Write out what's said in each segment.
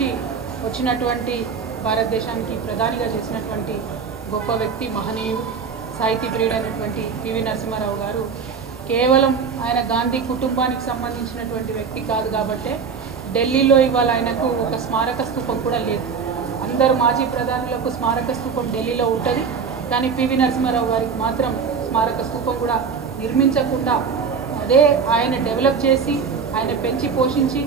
నుంచి వచ్చినటువంటి భారతదేశానికి ప్రధానిగా చేసినటువంటి గొప్ప వ్యక్తి, మహనీయుడు, సాహితీ ప్రియుడైనటువంటి పివి నరసింహారావు గారు కేవలం ఆయన గాంధీ కుటుంబానికి సంబంధించినటువంటి వ్యక్తి కాదు కాబట్టే ఢిల్లీలో ఇవాళ ఆయనకు ఒక స్మారక స్తూపం కూడా లేదు. అందరు మాజీ ప్రధానులకు స్మారక స్తూపం ఢిల్లీలో ఉంటుంది, కానీ పివి నరసింహారావు గారికి మాత్రం స్మారక స్తూపం కూడా నిర్మించకుండా అదే ఆయన డెవలప్ చేసి ఆయన పెంచి పోషించి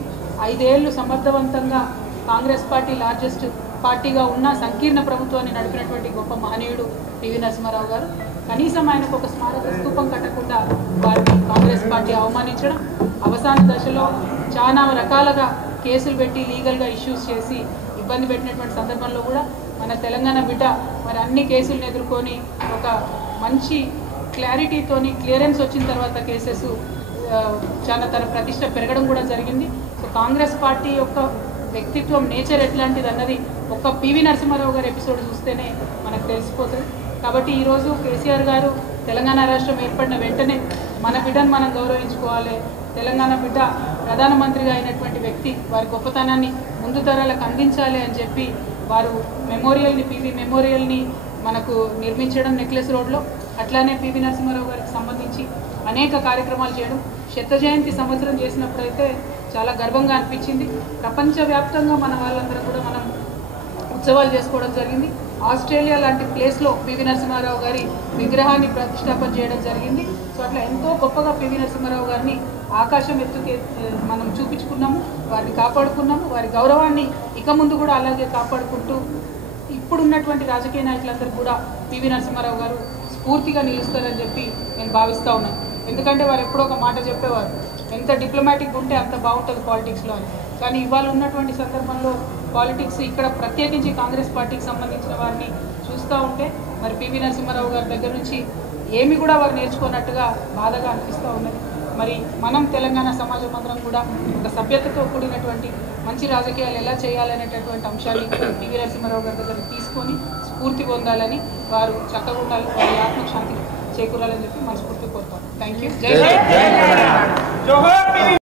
5 ఏళ్ళు సమర్థవంతంగా కాంగ్రెస్ పార్టీ లార్జెస్ట్ పార్టీగా ఉన్న సంకీర్ణ ప్రభుత్వాన్ని నడిపినటువంటి గొప్ప మహనీయుడు పివి నరసింహారావు గారు. కనీసం ఆయనకు ఒక స్మారక స్తూపం కట్టకుండా వారిని కాంగ్రెస్ పార్టీ అవమానించడం, అవసాన దశలో చాలా రకాలుగా కేసులు పెట్టి లీగల్గా ఇష్యూస్ చేసి ఇబ్బంది పెట్టినటువంటి సందర్భంలో కూడా మన తెలంగాణ బిడ్డ మరి అన్ని కేసులను ఎదుర్కొని ఒక మంచి క్లారిటీతోని క్లియరెన్స్ వచ్చిన తర్వాత కేసెస్ చాలా తన ప్రతిష్ట పెరగడం కూడా జరిగింది. సో కాంగ్రెస్ పార్టీ యొక్క వ్యక్తిత్వం, నేచర్ ఎట్లాంటిది అన్నది ఒక పివి నరసింహారావు గారి ఎపిసోడ్ చూస్తేనే మనకు తెలిసిపోతుంది. కాబట్టి ఈరోజు కేసీఆర్ గారు తెలంగాణ రాష్ట్రం ఏర్పడిన వెంటనే మన బిడ్డను మనం గౌరవించుకోవాలి, తెలంగాణ బిడ్డ ప్రధానమంత్రిగా అయినటువంటి వ్యక్తి వారి గొప్పతనాన్ని ముందు తరాలకు అందించాలి అని చెప్పి వారు మెమోరియల్ని, పివి మెమోరియల్ని మనకు నిర్మించడం నెక్లెస్ రోడ్లో, అట్లానే పివి నరసింహారావు గారికి సంబంధించి అనేక కార్యక్రమాలు చేయడం, శత జయంతి సంవత్సరం చేసినప్పుడైతే చాలా గర్వంగా అనిపించింది. ప్రపంచవ్యాప్తంగా మన వాళ్ళందరూ కూడా మనం ఉత్సవాలు చేసుకోవడం జరిగింది. ఆస్ట్రేలియా లాంటి ప్లేస్లో పివి నరసింహారావు గారి విగ్రహాన్ని ప్రతిష్టాపన చేయడం జరిగింది. సో అట్లా ఎంతో గొప్పగా పివి నరసింహారావు గారిని ఆకాశం ఎత్తుకే మనం చూపించుకున్నాము, వారిని కాపాడుకున్నాము. వారి గౌరవాన్ని ఇక ముందు కూడా అలాగే కాపాడుకుంటూ ఇప్పుడున్నటువంటి రాజకీయ నాయకులందరూ కూడా పివి నరసింహారావు గారు స్ఫూర్తిగా నిలుస్తారని చెప్పి నేను భావిస్తూ ఉన్నాను. ఎందుకంటే వారు ఎప్పుడో ఒక మాట చెప్పేవారు, ఎంత డిప్లొమాటిక్ ఉంటే అంత బాగుంటుంది పాలిటిక్స్లో అని. కానీ ఇవాళ ఉన్నటువంటి సందర్భంలో పాలిటిక్స్ ఇక్కడ ప్రత్యేకించి కాంగ్రెస్ పార్టీకి సంబంధించిన వారిని చూస్తూ ఉంటే మరి పివి నరసింహారావు గారి దగ్గర నుంచి ఏమి కూడా వారు నేర్చుకున్నట్టుగా బాధగా అనిపిస్తూ ఉన్నది. మరి మనం తెలంగాణ సమాజం అందరం కూడా ఒక సభ్యతతో కూడినటువంటి మంచి రాజకీయాలు ఎలా చేయాలనేటటువంటి అంశాన్ని పివి నరసింహారావు గారి దగ్గర తీసుకొని స్ఫూర్తి పొందాలని, వారు చక్కగా ఉండాలి, వారి ఆత్మశాంతి చేకూరాలని చెప్పి మనస్ఫూర్తి కోరుతాం. Thank you. జై హింద్.